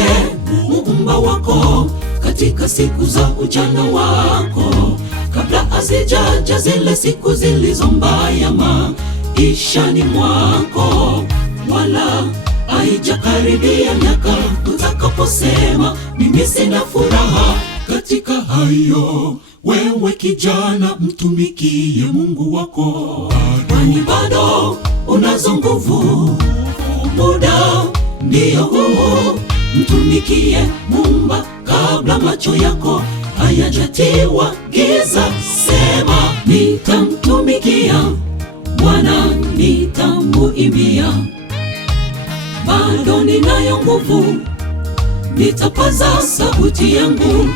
wake Muumba wako katika siku za ujana wako, kabla hazijaja zile siku zilizo mbaya maishani mwako, wala haijakaribia miaka utakaposema mimi sina furaha. Katika hayo wewe kijana, mtumikie Mungu wako, kwani bado unazo nguvu. Muda ndio huu, mtumikie Muumba kabla macho yako hayajatiwa giza. Sema nitamtumikia Bwana, nitamuimbia, bado ninayo nguvu, nitapaza sauti yangu.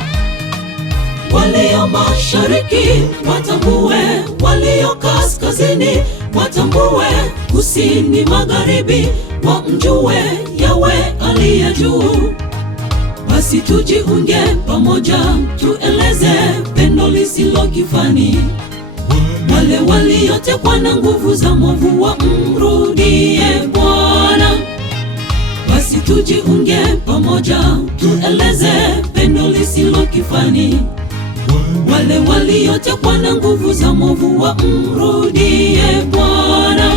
Walio mashariki watambue, walio kaskazini watambue, kusini magharibi wamjue Yawe aliye juu. Basi tujiunge pamoja, tueleze pendo lisilo kifani. Wale waliotekwa na nguvu za mwovu wamrudie Bwana. Basi tujiunge pamoja, tueleze pendo lisilo kifani. Wale waliotekwa na nguvu za mwovu wamrudie Bwana.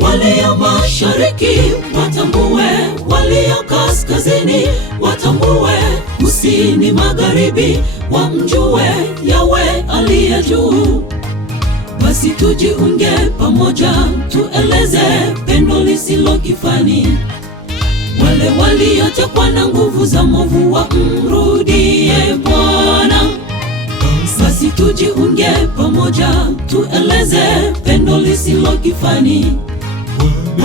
Walio mashariki watambue, walio kaskazini watambue, kusini magharibi wamjue Yawe aliye juu. Basi tujiunge pamoja, tueleze pendo lisilo kifani. Wale waliotekwa na nguvu za mwovu wamrudie Bwana. Basi tujiunge pamoja, tueleze pendo lisilo kifani.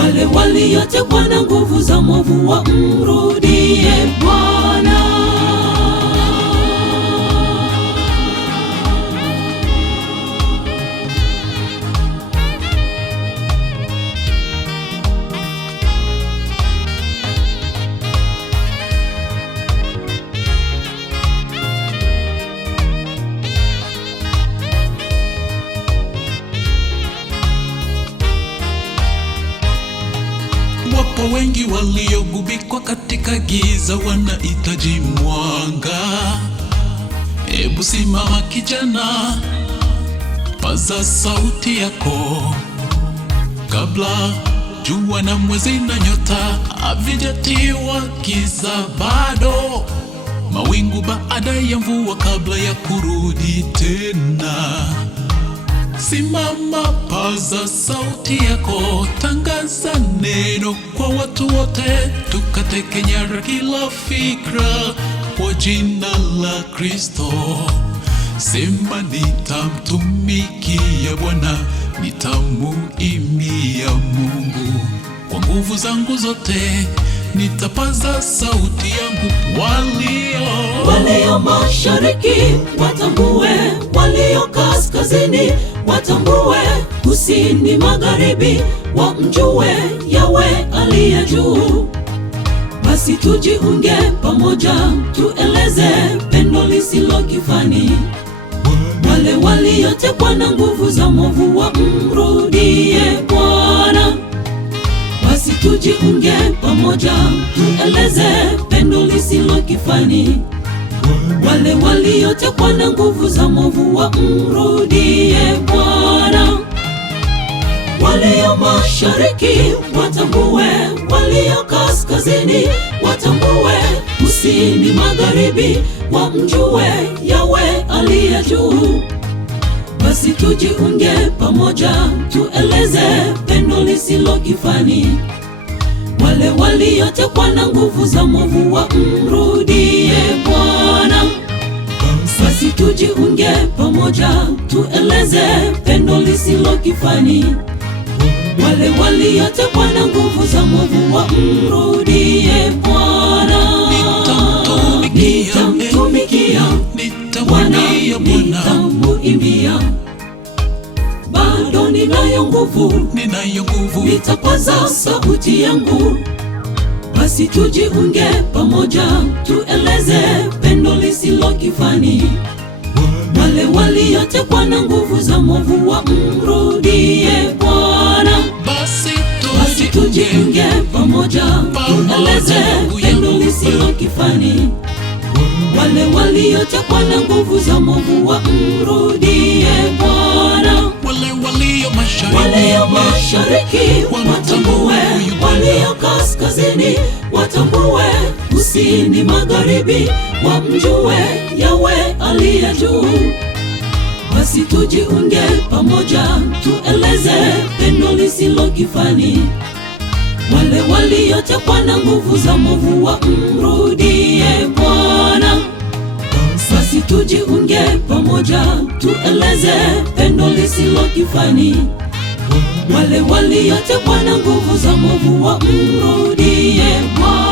Wale waliotekwa na nguvu za mwovu wamrudie Bwana. Wapo wengi waliogubikwa katika giza, wanahitaji mwanga. Hebu simama kijana, paza sauti yako, kabla jua na mwezi na nyota havijatiwa giza bado. Mawingu baada ya mvua kabla ya kurudi tena. Simama, paza sauti yako, tangaza neno kwa watu wote, tukateke nyara kila fikra kwa jina la Kristo. Sema nitamtumikia Bwana, nitamuimbia Mungu kwa nguvu zangu zote, nitapaza sauti yangu. Walio mashariki watambue, walio kaskazini watambue, kusini magharibi wamjue Yawe aliye juu. Basi tujiunge pamoja, tueleze pendo lisilo kifani. Wale waliotekwa na nguvu za mwovu wamrudie Bwana. Basi tujiunge pamoja, tueleze pendo lisilo kifani. Wale waliotekwa na nguvu za mwovu wamrudie Bwana. Walio mashariki watambue, walio kaskazini watambue, kusini magharibi wamjue Yawe aliye juu. Basi tujiunge pamoja, tueleze pendo lisilo kifani. Wale waliotekwa na nguvu za mwovu wamrudie Bwana. Basi tujiunge pamoja, tueleze pendo lisilo kifani. Wale waliotekwa na nguvu za mwovu wamrudie Bwana. Nitamtumikia Bwana, nitamuimbia, bado ninayo nguvu, nitapaza sauti yangu. Basi tujiunge pamoja, tueleze pendo lisilo kifani. Wale waliotekwa na nguvu za mwovu wamrudie Bwana. Basi tujiunge pamoja, tueleze pendo pendo lisilo kifani. Wale waliotekwa na nguvu za mwovu wamrudie Bwana. Walio mashariki watambue, walio kaskazini watambue, kusini magharibi wamjue Yawe aliye juu. Basi tujiunge pamoja, tueleze pendo lisilo kifani. Wale waliotekwa na nguvu za mwovu wamrudie Bwana. Basi tujiunge pamoja, tueleze pendo lisilo kifani. Wale waliotekwa na nguvu za mwovu wamrudie Bwana.